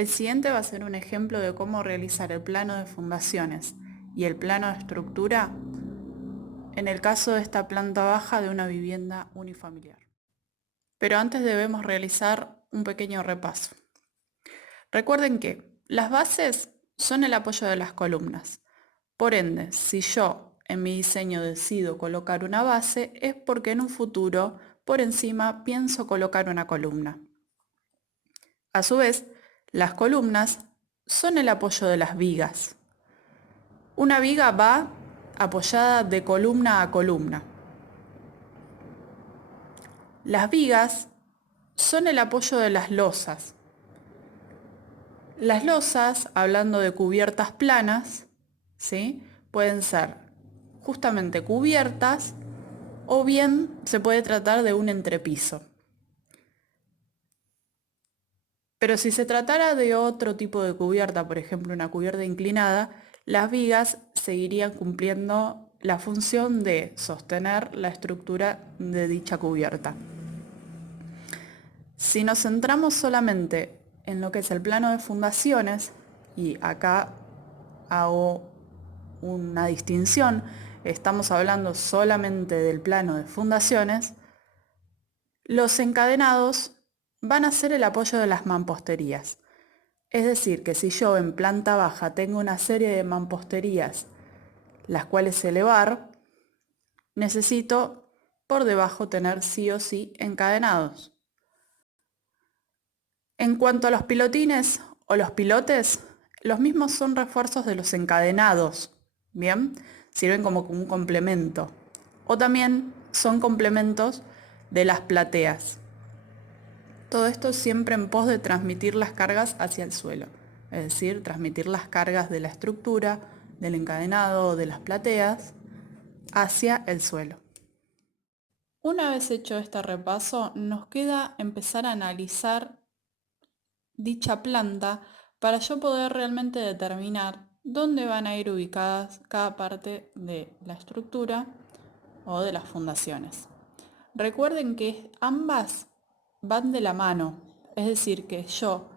El siguiente va a ser un ejemplo de cómo realizar el plano de fundaciones y el plano de estructura en el caso de esta planta baja de una vivienda unifamiliar. Pero antes debemos realizar un pequeño repaso. Recuerden que las bases son el apoyo de las columnas. Por ende, si yo en mi diseño decido colocar una base, es porque en un futuro, por encima, pienso colocar una columna. A su vez, las columnas son el apoyo de las vigas. Una viga va apoyada de columna a columna. Las vigas son el apoyo de las losas. Las losas, hablando de cubiertas planas, ¿sí?, pueden ser justamente cubiertas o bien se puede tratar de un entrepiso. Pero si se tratara de otro tipo de cubierta, por ejemplo una cubierta inclinada, las vigas seguirían cumpliendo la función de sostener la estructura de dicha cubierta. Si nos centramos solamente en lo que es el plano de fundaciones, y acá hago una distinción, estamos hablando solamente del plano de fundaciones, los encadenados van a ser el apoyo de las mamposterías. Es decir, que si yo en planta baja tengo una serie de mamposterías las cuales elevar, necesito por debajo tener sí o sí encadenados. En cuanto a los pilotines o los pilotes, los mismos son refuerzos de los encadenados, ¿bien? Sirven como un complemento. O también son complementos de las plateas. Todo esto siempre en pos de transmitir las cargas hacia el suelo, es decir, transmitir las cargas de la estructura, del encadenado o de las plateas hacia el suelo. Una vez hecho este repaso, nos queda empezar a analizar dicha planta para yo poder realmente determinar dónde van a ir ubicadas cada parte de la estructura o de las fundaciones. Recuerden que ambas van de la mano, es decir, que yo,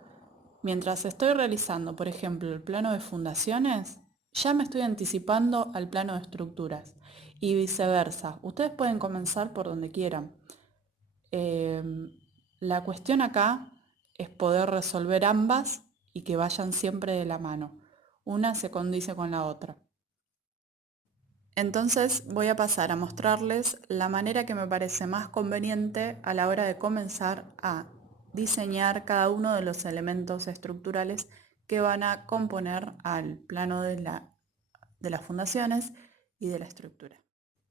mientras estoy realizando, por ejemplo, el plano de fundaciones, ya me estoy anticipando al plano de estructuras y viceversa. Ustedes pueden comenzar por donde quieran. La cuestión acá es poder resolver ambas y que vayan siempre de la mano. Una se condice con la otra. Entonces voy a pasar a mostrarles la manera que me parece más conveniente a la hora de comenzar a diseñar cada uno de los elementos estructurales que van a componer al plano de las fundaciones y de la estructura.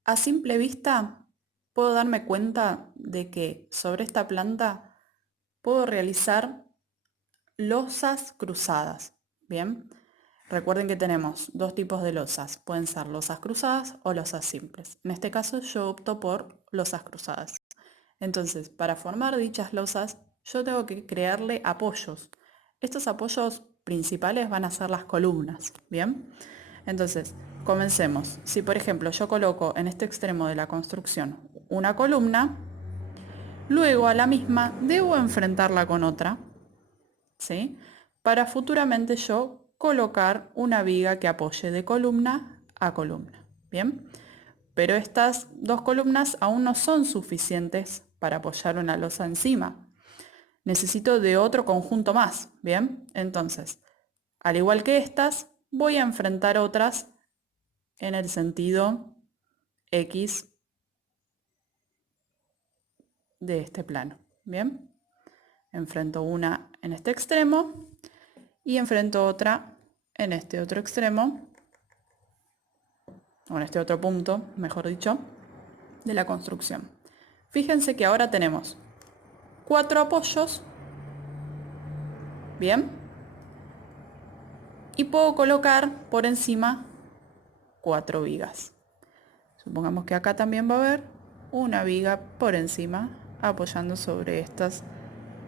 A simple vista puedo darme cuenta de que sobre esta planta puedo realizar losas cruzadas. Bien. Recuerden que tenemos dos tipos de losas, pueden ser losas cruzadas o losas simples. En este caso yo opto por losas cruzadas. Entonces, para formar dichas losas, yo tengo que crearle apoyos. Estos apoyos principales van a ser las columnas, ¿bien? Entonces, comencemos. Si por ejemplo yo coloco en este extremo de la construcción una columna, luego a la misma debo enfrentarla con otra, ¿sí?, para futuramente yo colocar una viga que apoye de columna a columna. Bien, pero estas dos columnas aún no son suficientes para apoyar una losa encima. Necesito de otro conjunto más. Bien, entonces, al igual que estas, voy a enfrentar otras en el sentido X de este plano. Bien, enfrento una en este extremo y enfrento otra en este otro extremo, o en este otro punto, mejor dicho, de la construcción. Fíjense que ahora tenemos 4 apoyos, bien, y puedo colocar por encima 4 vigas. Supongamos que acá también va a haber una viga por encima apoyando sobre estas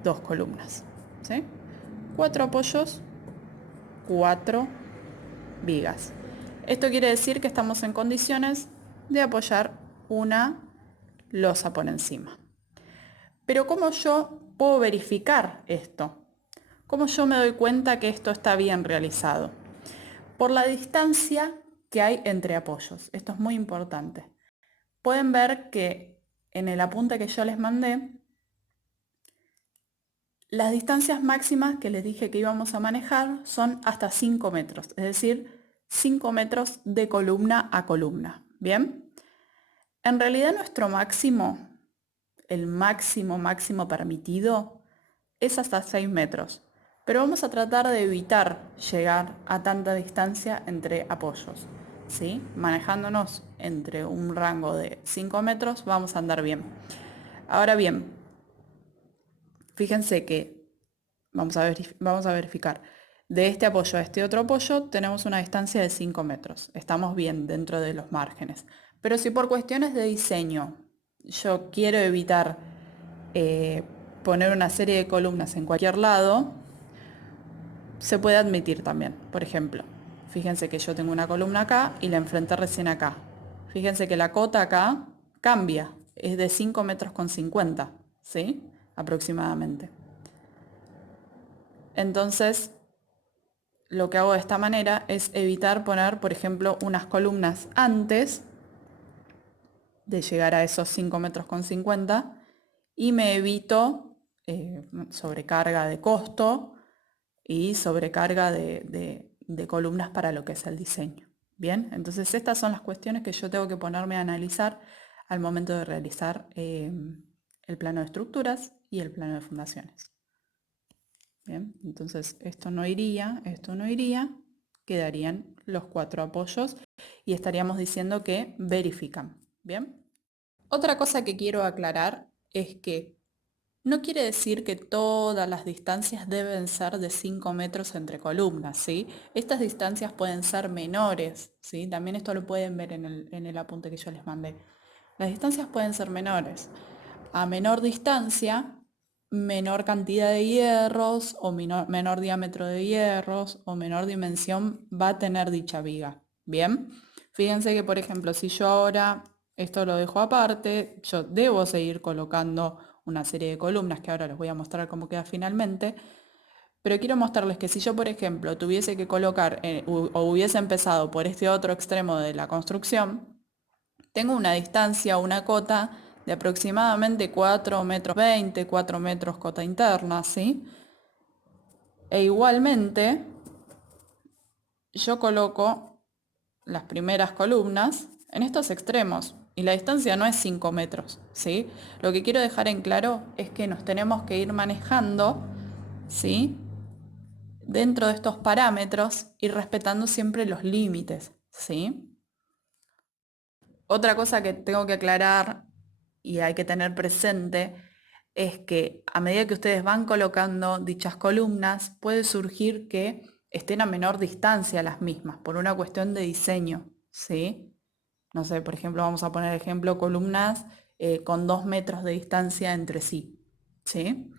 dos columnas, ¿sí? 4 apoyos, 4 vigas. Esto quiere decir que estamos en condiciones de apoyar una losa por encima. Pero ¿cómo yo puedo verificar esto? ¿Cómo yo me doy cuenta que esto está bien realizado? Por la distancia que hay entre apoyos. Esto es muy importante. Pueden ver que en el apunte que yo les mandé, las distancias máximas que les dije que íbamos a manejar son hasta 5 metros, es decir, 5 metros de columna a columna. ¿Bien? En realidad nuestro máximo, el máximo permitido, es hasta 6 metros. Pero vamos a tratar de evitar llegar a tanta distancia entre apoyos. ¿Sí? Manejándonos entre un rango de 5 metros vamos a andar bien. Ahora bien, fíjense que vamos a verificar. De este apoyo a este otro apoyo tenemos una distancia de 5 metros. Estamos bien dentro de los márgenes. Pero si por cuestiones de diseño yo quiero evitar poner una serie de columnas en cualquier lado, se puede admitir también. Por ejemplo, fíjense que yo tengo una columna acá y la enfrenté recién acá. Fíjense que la cota acá cambia. Es de 5 metros con 50, ¿sí? Aproximadamente. Entonces, lo que hago de esta manera es evitar poner, por ejemplo, unas columnas antes de llegar a esos 5 metros con 50 y me evito sobrecarga de costo y sobrecarga de columnas para lo que es el diseño. Bien, entonces estas son las cuestiones que yo tengo que ponerme a analizar al momento de realizar el plano de estructuras y el plano de fundaciones. Bien, entonces esto no iría, quedarían los 4 apoyos y estaríamos diciendo que verifican. Bien. Otra cosa que quiero aclarar es que no quiere decir que todas las distancias deben ser de 5 metros entre columnas, ¿sí? Estas distancias pueden ser menores, ¿sí? También esto lo pueden ver en el apunte que yo les mandé. Las distancias pueden ser menores. A menor distancia, menor cantidad de hierros o menor diámetro de hierros o menor dimensión va a tener dicha viga. Bien, fíjense que por ejemplo si yo ahora esto lo dejo aparte, yo debo seguir colocando una serie de columnas que ahora les voy a mostrar cómo queda finalmente, pero quiero mostrarles que si yo por ejemplo tuviese que colocar o hubiese empezado por este otro extremo de la construcción, tengo una distancia, una cota de aproximadamente 4 metros 20, 4 metros cota interna, ¿sí? E igualmente yo coloco las primeras columnas en estos extremos y la distancia no es 5 metros, ¿sí? Lo que quiero dejar en claro es que nos tenemos que ir manejando, ¿sí? Dentro de estos parámetros y respetando siempre los límites, ¿sí? Otra cosa que tengo que aclarar y hay que tener presente es que a medida que ustedes van colocando dichas columnas, puede surgir que estén a menor distancia las mismas por una cuestión de diseño, ¿sí? No sé, por ejemplo, vamos a poner ejemplo columnas con 2 metros de distancia entre sí, ¿sí?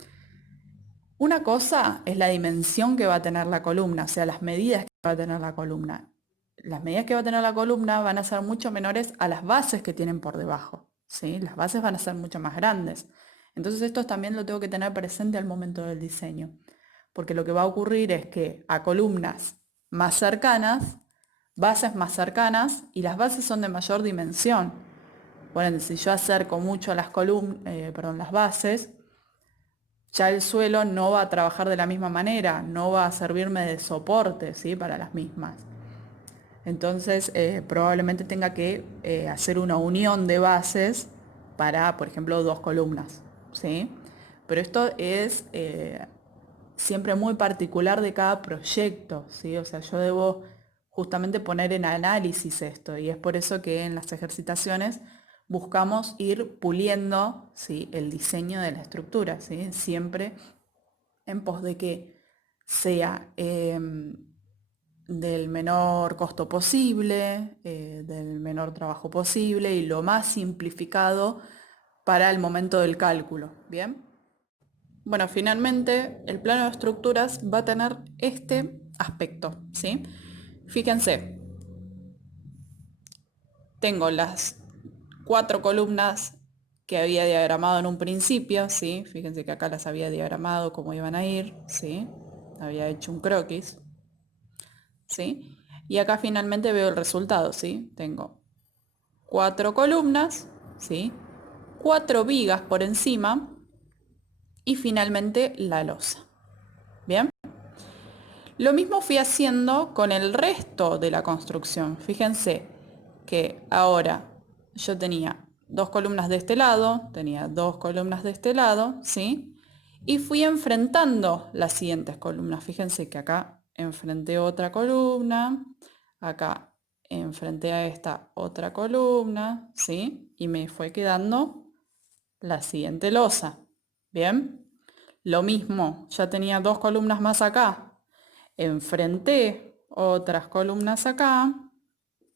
Una cosa es la dimensión que va a tener la columna, o sea, las medidas que va a tener la columna. Las medidas que va a tener la columna van a ser mucho menores a las bases que tienen por debajo, ¿sí? Las bases van a ser mucho más grandes. Entonces esto también lo tengo que tener presente al momento del diseño, porque lo que va a ocurrir es que a columnas más cercanas, bases más cercanas, y las bases son de mayor dimensión. Bueno, si yo acerco mucho las las bases, ya el suelo no va a trabajar de la misma manera, no va a servirme de soporte, ¿sí? Para las mismas. Entonces probablemente tenga que hacer una unión de bases para, por ejemplo, 2 columnas, ¿sí? Pero esto es siempre muy particular de cada proyecto, ¿sí? O sea, yo debo justamente poner en análisis esto y es por eso que en las ejercitaciones buscamos ir puliendo, ¿sí? El diseño de la estructura, ¿sí? Siempre en pos de que sea del menor costo posible, del menor trabajo posible y lo más simplificado para el momento del cálculo. ¿Bien? Bueno, finalmente el plano de estructuras va a tener este aspecto, ¿sí? Fíjense, tengo las 4 columnas que había diagramado en un principio, ¿sí? Fíjense que acá las había diagramado cómo iban a ir, ¿sí? había hecho un croquis, ¿sí? Y acá finalmente veo el resultado, ¿sí? Tengo 4 columnas, ¿sí? 4 vigas por encima y finalmente la losa. ¿Bien? Lo mismo fui haciendo con el resto de la construcción. Fíjense que ahora yo tenía 2 columnas de este lado, tenía 2 columnas de este lado, ¿sí? Y fui enfrentando las siguientes columnas. Fíjense que acá enfrenté otra columna, acá enfrenté a esta otra columna, ¿sí? Y me fue quedando la siguiente losa. ¿Bien? Lo mismo, ya tenía 2 columnas más acá. Enfrenté otras columnas acá,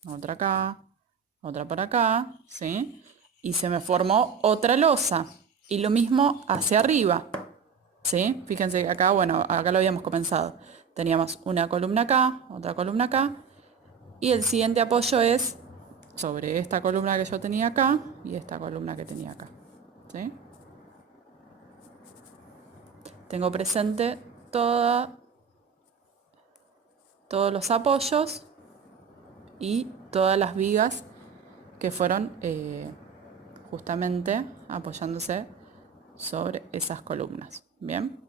otra por acá, ¿sí? Y se me formó otra losa. Y lo mismo hacia arriba, ¿sí? Fíjense que acá, bueno, acá lo habíamos comenzado. Teníamos una columna acá, otra columna acá. Y el siguiente apoyo es sobre esta columna que yo tenía acá y esta columna que tenía acá, ¿sí? Tengo presente todos los apoyos y todas las vigas que fueron justamente apoyándose sobre esas columnas. Bien.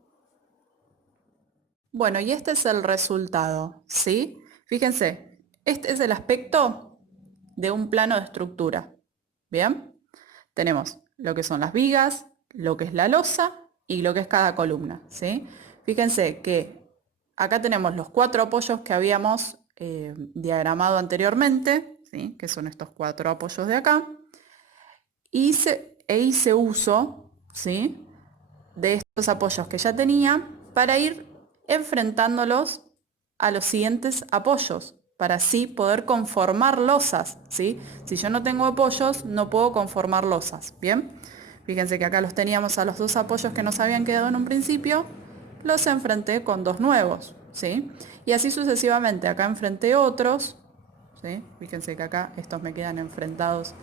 Bueno, y este es el resultado, ¿sí? Fíjense, este es el aspecto de un plano de estructura. Bien. Tenemos lo que son las vigas, lo que es la losa y lo que es cada columna, ¿sí? Fíjense que acá tenemos los 4 apoyos que habíamos diagramado anteriormente, ¿sí? Que son estos 4 apoyos de acá. Hice uso, ¿sí? De estos apoyos que ya tenía para ir enfrentándolos a los siguientes apoyos, para así poder conformar losas, ¿sí? Si yo no tengo apoyos, no puedo conformar losas, ¿bien? Fíjense que acá los teníamos a los 2 apoyos que nos habían quedado en un principio, los enfrenté con 2 nuevos, ¿sí? Y así sucesivamente, acá enfrenté otros, ¿sí? Fíjense que acá estos me quedan enfrentados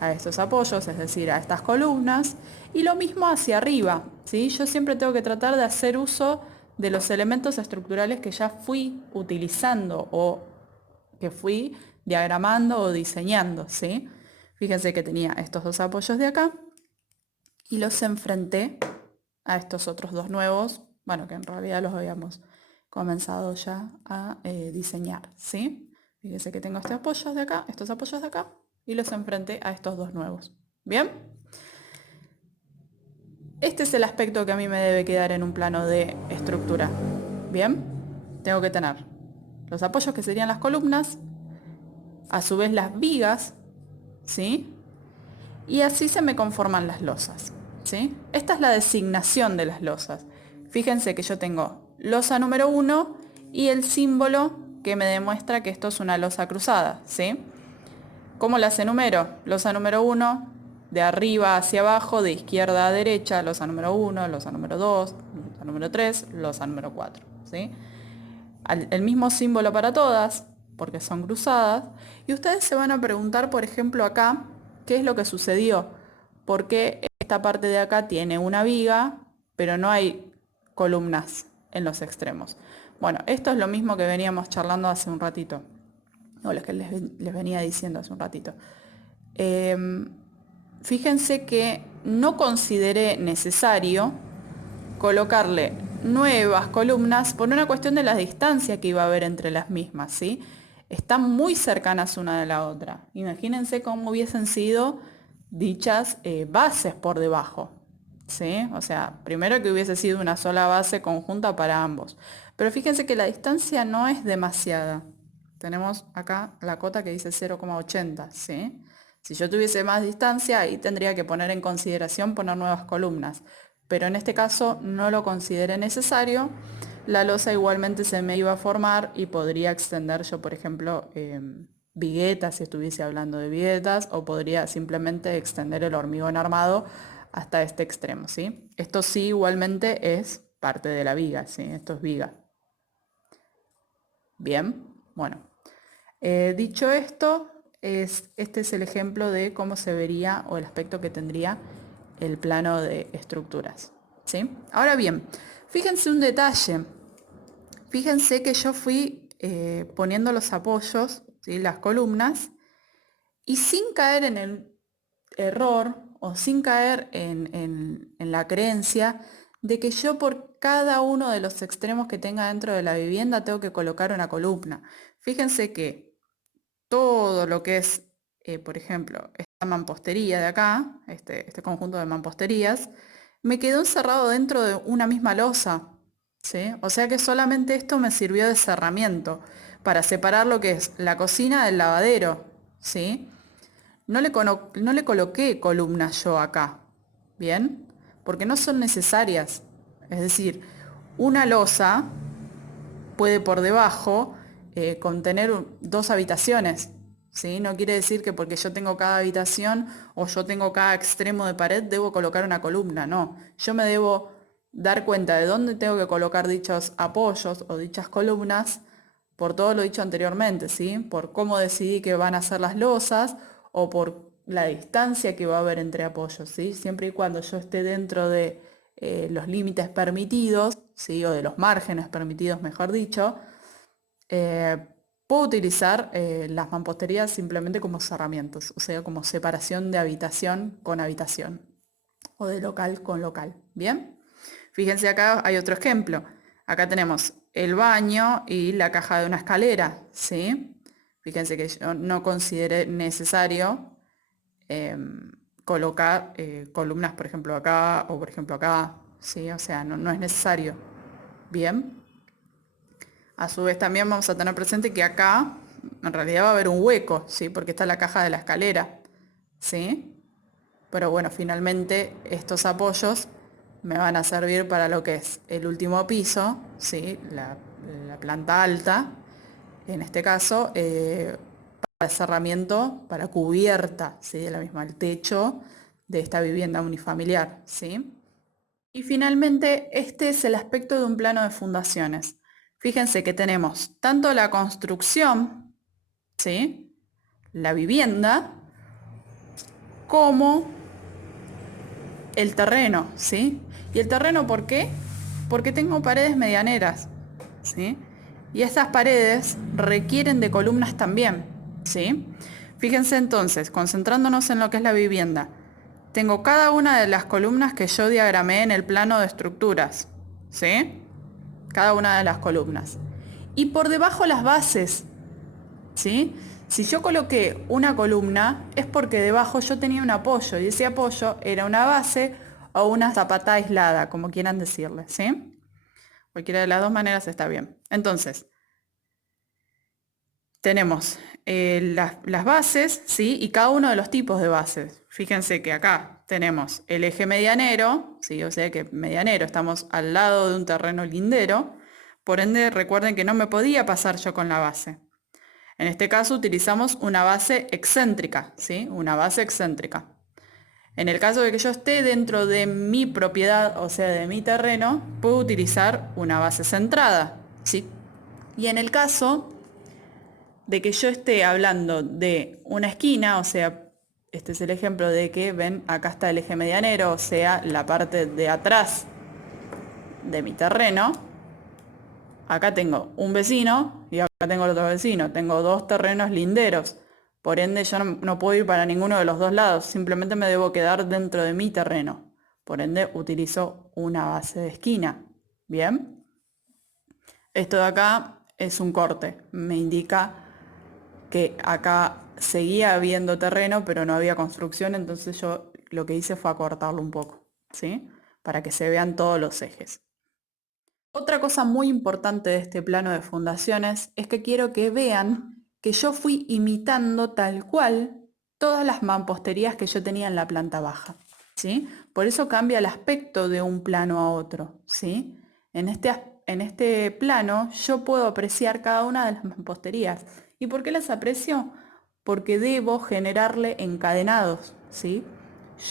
a estos apoyos, es decir, a estas columnas, y lo mismo hacia arriba, ¿sí? Yo siempre tengo que tratar de hacer uso de los elementos estructurales que ya fui utilizando o que fui diagramando o diseñando, ¿sí? Fíjense que tenía estos 2 apoyos de acá y los enfrenté a estos otros 2 nuevos, bueno, que en realidad los habíamos comenzado ya a diseñar, ¿sí? Fíjense que tengo estos apoyos de acá y los enfrenté a estos 2 nuevos. ¿Bien? Este es el aspecto que a mí me debe quedar en un plano de estructura. ¿Bien? Tengo que tener los apoyos que serían las columnas, a su vez las vigas, ¿sí? Y así se me conforman las losas, ¿sí? Esta es la designación de las losas. Fíjense que yo tengo losa número 1 y el símbolo que me demuestra que esto es una losa cruzada, ¿sí? ¿Cómo las enumero? Losa número 1, de arriba hacia abajo, de izquierda a derecha, losa número 1, losa número 2, losa número 3, losa número 4, ¿sí? El mismo símbolo para todas, porque son cruzadas. Y ustedes se van a preguntar, por ejemplo, acá, ¿qué es lo que sucedió? Porque esta parte de acá tiene una viga, pero no hay columnas en los extremos. Bueno, esto es lo mismo que veníamos charlando hace un ratito, o lo que les venía diciendo hace un ratito. Fíjense que no consideré necesario colocarle nuevas columnas por una cuestión de la distancia que iba a haber entre las mismas, ¿sí? Están muy cercanas una de la otra. Imagínense cómo hubiesen sido dichas bases por debajo, ¿sí? O sea, primero que hubiese sido una sola base conjunta para ambos. Pero fíjense que la distancia no es demasiada. Tenemos acá la cota que dice 0,80, ¿sí? Si yo tuviese más distancia, ahí tendría que poner en consideración poner nuevas columnas. Pero en este caso no lo consideré necesario. La losa igualmente se me iba a formar y podría extender yo, por ejemplo, viguetas, si estuviese hablando de viguetas, o podría simplemente extender el hormigón armado hasta este extremo, ¿sí? Esto sí igualmente es parte de la viga, ¿sí? Esto es viga. Bien, bueno. Dicho esto, este es el ejemplo de cómo se vería o el aspecto que tendría el plano de estructuras, ¿sí? Ahora bien, fíjense un detalle. Fíjense que yo fui poniendo los apoyos, ¿sí? Las columnas, y sin caer en el error o sin caer en la creencia de que yo por cada uno de los extremos que tenga dentro de la vivienda tengo que colocar una columna. Fíjense que todo lo que es, por ejemplo, esta mampostería de acá, este conjunto de mamposterías, me quedó encerrado dentro de una misma losa, ¿sí? O sea que solamente esto me sirvió de cerramiento para separar lo que es la cocina del lavadero, ¿sí? No le coloqué columnas yo acá, ¿bien? Porque no son necesarias. Es decir, una losa puede por debajo contener dos habitaciones, ¿sí? No quiere decir que porque yo tengo cada habitación o yo tengo cada extremo de pared debo colocar una columna, no. Yo me debo dar cuenta de dónde tengo que colocar dichos apoyos o dichas columnas por todo lo dicho anteriormente, ¿sí? Por cómo decidí que van a ser las losas o por la distancia que va a haber entre apoyos, ¿sí? Siempre y cuando yo esté dentro de los límites permitidos, ¿sí? O de los márgenes permitidos, mejor dicho, eh, puedo utilizar las mamposterías simplemente como cerramientos, o sea, como separación de habitación con habitación o de local con local. ¿Bien? Fíjense acá hay otro ejemplo. Acá tenemos el baño y la caja de una escalera, ¿sí? Fíjense que yo no consideré necesario colocar columnas, por ejemplo, acá o por ejemplo acá, ¿sí? O sea, no es necesario. Bien. A su vez también vamos a tener presente que acá en realidad va a haber un hueco, ¿sí? Porque está la caja de la escalera, ¿sí? Pero bueno, finalmente estos apoyos me van a servir para lo que es el último piso, ¿sí? La planta alta, en este caso, para cerramiento, para cubierta, ¿sí? De la misma, el techo de esta vivienda unifamiliar, ¿sí? Y finalmente, este es el aspecto de un plano de fundaciones. Fíjense que tenemos tanto la construcción, ¿sí? La vivienda, como el terreno, ¿sí? ¿Y el terreno por qué? Porque tengo paredes medianeras, ¿sí? Y estas paredes requieren de columnas también, ¿sí? Fíjense entonces, concentrándonos en lo que es la vivienda, tengo cada una de las columnas que yo diagramé en el plano de estructuras, ¿sí? Cada una de las columnas. Y por debajo las bases, ¿sí? Si yo coloqué una columna es porque debajo yo tenía un apoyo y ese apoyo era una base o una zapata aislada, como quieran decirle, ¿sí? Cualquiera de las dos maneras está bien. Entonces, tenemos las bases, ¿sí? Y cada uno de los tipos de bases. Fíjense que acá tenemos el eje medianero, ¿sí? O sea que medianero, estamos al lado de un terreno lindero. Por ende, recuerden que no me podía pasar yo con la base. En este caso utilizamos una base excéntrica, ¿sí? Una base excéntrica. En el caso de que yo esté dentro de mi propiedad, o sea, de mi terreno, puedo utilizar una base centrada, ¿sí? Y en el caso de que yo esté hablando de una esquina, o sea, este es el ejemplo de que, ven, acá está el eje medianero, o sea, la parte de atrás de mi terreno. Acá tengo un vecino y acá tengo el otro vecino. Tengo dos terrenos linderos. Por ende, yo no puedo ir para ninguno de los dos lados. Simplemente me debo quedar dentro de mi terreno. Por ende, utilizo una base de esquina. ¿Bien? Esto de acá es un corte. Me indica que acá seguía habiendo terreno, pero no había construcción. Entonces yo lo que hice fue acortarlo un poco, ¿sí? Para que se vean todos los ejes. Otra cosa muy importante de este plano de fundaciones es que quiero que vean que yo fui imitando tal cual todas las mamposterías que yo tenía en la planta baja, ¿sí? Por eso cambia el aspecto de un plano a otro, ¿sí? En este plano yo puedo apreciar cada una de las mamposterías. ¿Y por qué las aprecio? Porque debo generarle encadenados, ¿sí?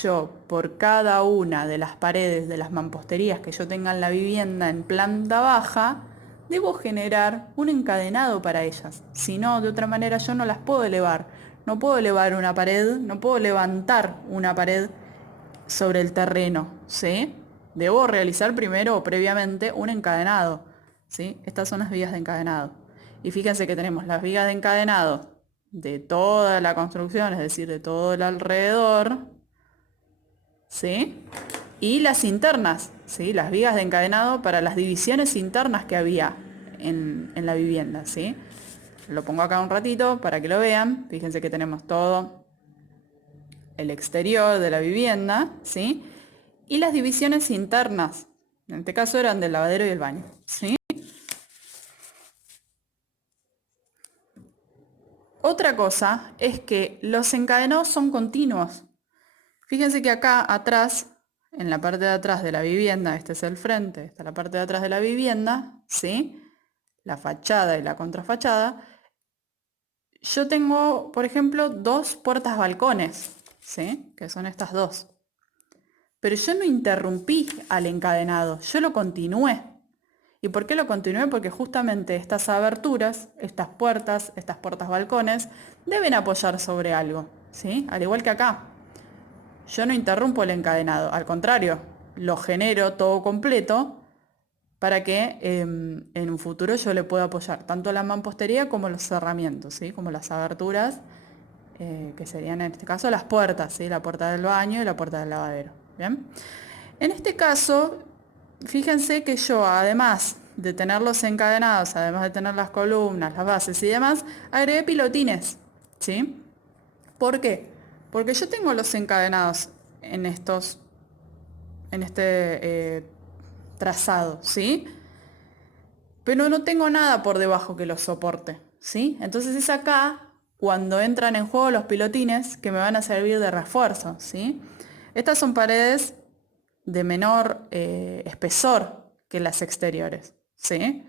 Yo, por cada una de las paredes de las mamposterías que yo tenga en la vivienda en planta baja, debo generar un encadenado para ellas. Si no, de otra manera yo no las puedo elevar. No puedo elevar una pared, no puedo levantar una pared sobre el terreno, ¿sí? Debo realizar primero o previamente un encadenado, ¿sí? Estas son las vigas de encadenado. Y fíjense que tenemos las vigas de encadenado de toda la construcción, es decir, de todo el alrededor, ¿sí? Y las internas, ¿sí? Las vigas de encadenado para las divisiones internas que había en la vivienda, ¿sí? Lo pongo acá un ratito para que lo vean. Fíjense que tenemos todo el exterior de la vivienda, ¿sí? Y las divisiones internas, en este caso eran del lavadero y el baño, ¿sí? Otra cosa es que los encadenados son continuos. Fíjense que acá atrás, en la parte de atrás de la vivienda, este es el frente, esta es la parte de atrás de la vivienda, ¿sí? La fachada y la contrafachada. Yo tengo, por ejemplo, dos puertas balcones, ¿sí? Que son estas dos. Pero yo no interrumpí al encadenado, yo lo continué. ¿Y por qué lo continué? Porque justamente estas aberturas, estas puertas balcones, deben apoyar sobre algo, ¿sí? Al igual que acá. Yo no interrumpo el encadenado, al contrario, lo genero todo completo para que en un futuro yo le pueda apoyar tanto la mampostería como los cerramientos, ¿sí? Como las aberturas, que serían en este caso las puertas, ¿sí? La puerta del baño y la puerta del lavadero. ¿Bien? En este caso, fíjense que yo, además de tenerlos encadenados, además de tener las columnas, las bases y demás, agregué pilotines, ¿sí? ¿Por qué? Porque yo tengo los encadenados en este trazado, ¿sí? Pero no tengo nada por debajo que los soporte, ¿sí? Entonces es acá cuando entran en juego los pilotines que me van a servir de refuerzo, ¿sí? Estas son paredes de menor espesor que las exteriores, ¿sí?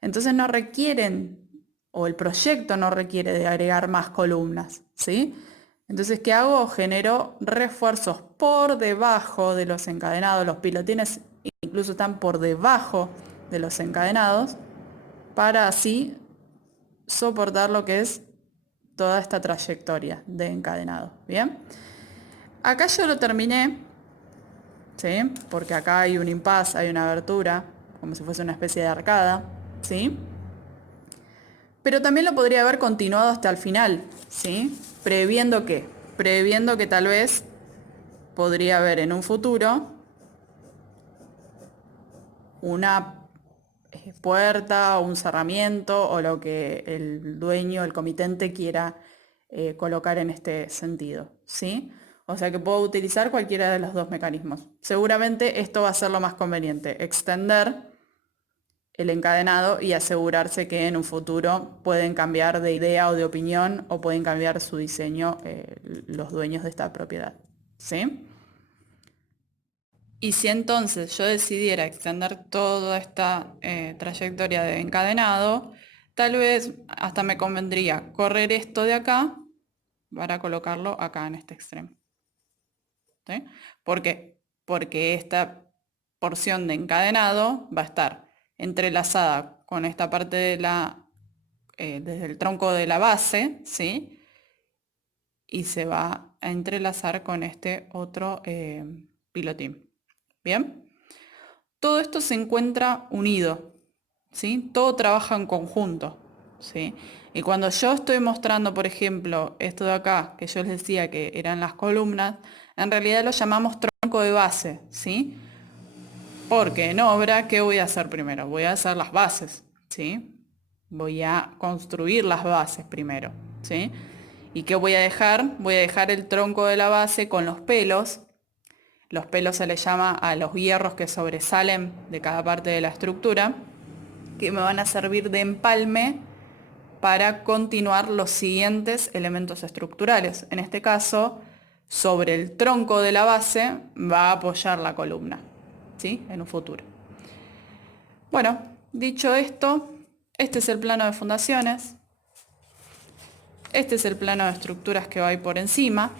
Entonces no requieren, o el proyecto no requiere de agregar más columnas, ¿sí? Entonces, ¿qué hago? Genero refuerzos por debajo de los encadenados, los pilotines incluso están por debajo de los encadenados, para así soportar lo que es toda esta trayectoria de encadenado, ¿bien? Acá yo lo terminé, ¿sí? Porque acá hay un impas, hay una abertura, como si fuese una especie de arcada, ¿sí? Pero también lo podría haber continuado hasta el final, ¿sí? Previendo que, previendo que tal vez podría haber en un futuro una puerta o un cerramiento o lo que el dueño, el comitente quiera colocar en este sentido, ¿sí? O sea que puedo utilizar cualquiera de los dos mecanismos. Seguramente esto va a ser lo más conveniente, extender el encadenado y asegurarse que en un futuro pueden cambiar de idea o de opinión o pueden cambiar su diseño los dueños de esta propiedad, ¿sí? Y si entonces yo decidiera extender toda esta trayectoria de encadenado, tal vez hasta me convendría correr esto de acá para colocarlo acá en este extremo, ¿sí? ¿Por qué? Porque esta porción de encadenado va a estar entrelazada con esta parte de desde el tronco de la base, ¿sí? Y se va a entrelazar con este otro pilotín. ¿Bien? Todo esto se encuentra unido, ¿sí? Todo trabaja en conjunto, ¿sí? Y cuando yo estoy mostrando, por ejemplo, esto de acá, que yo les decía que eran las columnas, en realidad lo llamamos tronco de base, ¿sí? Porque en obra, ¿qué voy a hacer primero? Voy a hacer las bases, ¿sí? Voy a construir las bases primero, ¿sí? ¿Y qué voy a dejar? Voy a dejar el tronco de la base con los pelos. Los pelos se les llama a los hierros que sobresalen de cada parte de la estructura, que me van a servir de empalme para continuar los siguientes elementos estructurales. En este caso, sobre el tronco de la base va a apoyar la columna, ¿sí? En un futuro. Bueno, dicho esto, este es el plano de fundaciones, este es el plano de estructuras que va ahí por encima,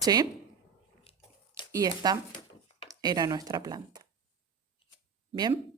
¿sí? Y esta era nuestra planta. Bien.